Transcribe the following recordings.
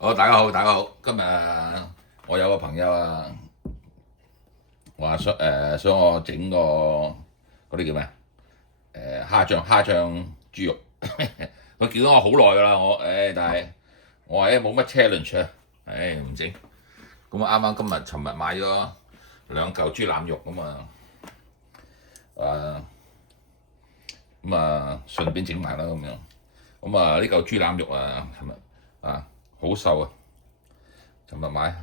好，大家好，大家好。今日我有個朋友話想我整個嗰啲叫咩蝦醬豬肉。佢叫咗我好耐㗎啦，但係我話冇乜 challenge 啊，唔整。咁啊啱啱尋日買咗2嚿豬腩肉啊，順便整埋啦咁樣。呢嚿豬腩肉尋日好瘦啊！尋日買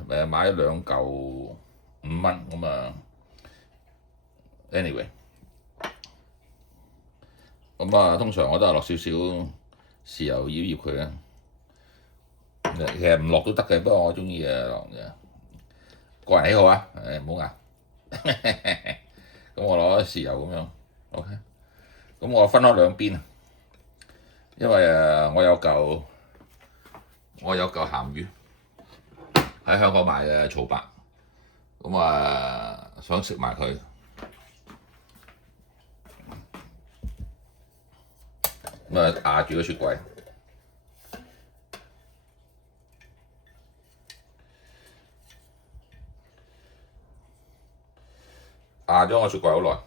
咗2嚿5蚊anyway 通常我都係落少少豉油醃醃佢啊。其實唔落都得嘅，不過我中意落嘅，個人喜好啊，唔好嗌。咁我攞豉油咁樣，OK。咁我分開兩邊啊，因為我有嚿鹹魚喺香港買嘅草白，想食埋佢。壓住個雪櫃，壓咗個雪櫃好耐。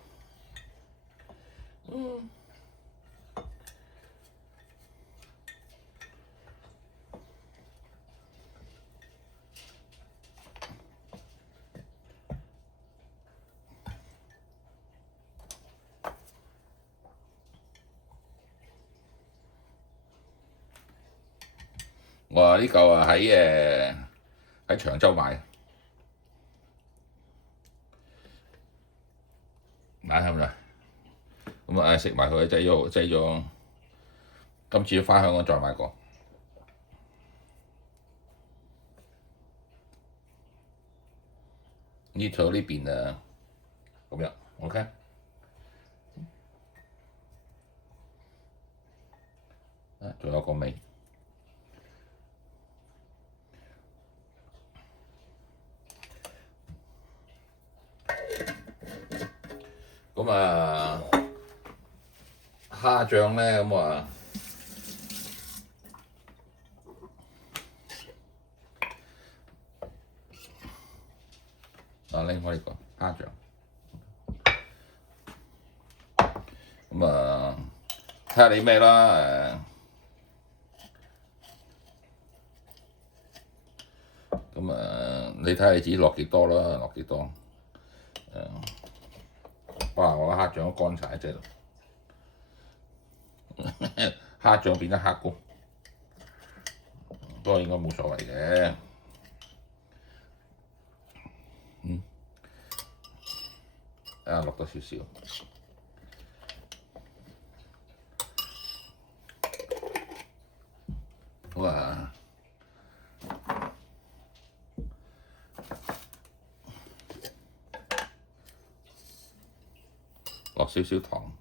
我話呢嚿喺長洲買係咪？食埋佢擠咗，今次翻香港再買過。呢度呢邊咁樣 OK。仲有個味。蝦醬咧拎開呢個蝦醬，睇下你咩啦你睇下你自己落幾多啦，落幾多哇！我蝦醬都乾晒喺度，蝦醬變咗蝦膏，不過應該冇所謂嘅。落多少少，落少少糖。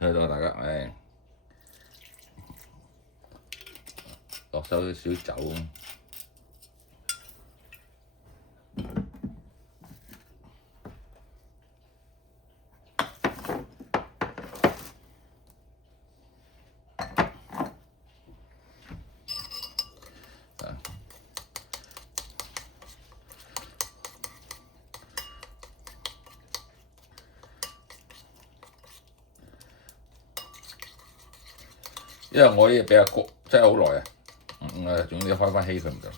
睇到大家落少少酒。因為我呢嘢比較焗，真係好耐總之開翻稀佢唔得。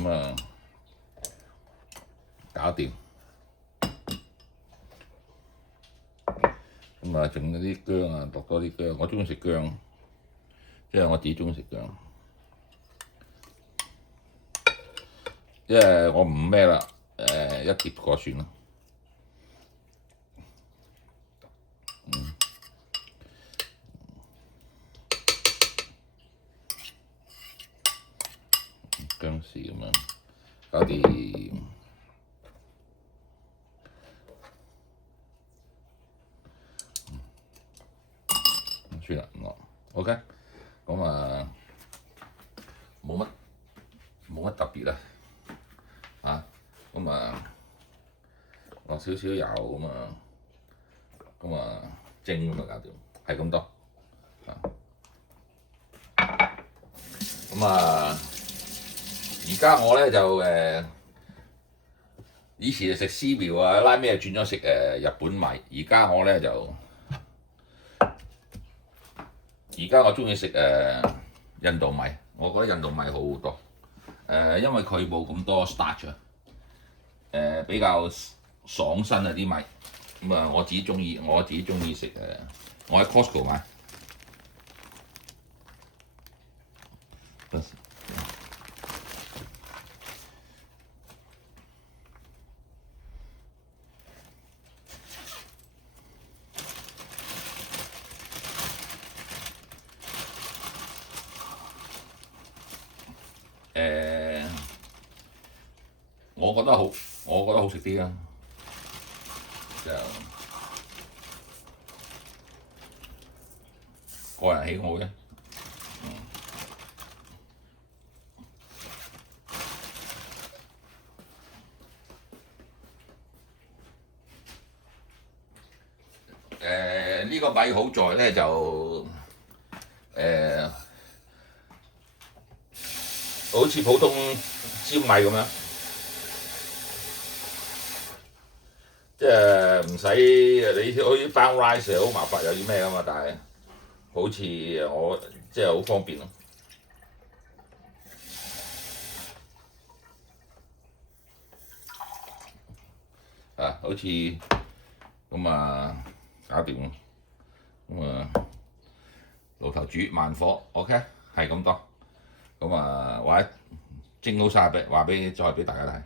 咁啊搞掂。咁啊整嗰啲薑啊，落多啲薑，我中意食薑，即係我自己中意食薑。因為我唔咩啦，一碟過算啦。薑絲咁樣搞掂。算啦，唔落 OK。咁啊冇乜特別啦。咁啊落少少油咁啊蒸咁就搞掂，係咁多。咁啊而家我咧就以前食絲苗啊，拉咩轉咗食日本米。而家我咧就我中意食印度米。我覺得印度米好好多。因為佢冇咁多 starch 啊。比較爽身啊啲米。咁啊我自己中意食我喺 Costco 買。我覺得好食啲啦，就個人喜好啫。呢個米好在咧就好似普通焦米咁樣。即係唔使你好似包 rice 好麻煩，又要咩噶嘛，但係好似我即係好方便咯。好似咁啊搞掂。咁啊爐頭煮慢火 OK， 係咁多。咁啊或者蒸好晒俾再俾大家睇。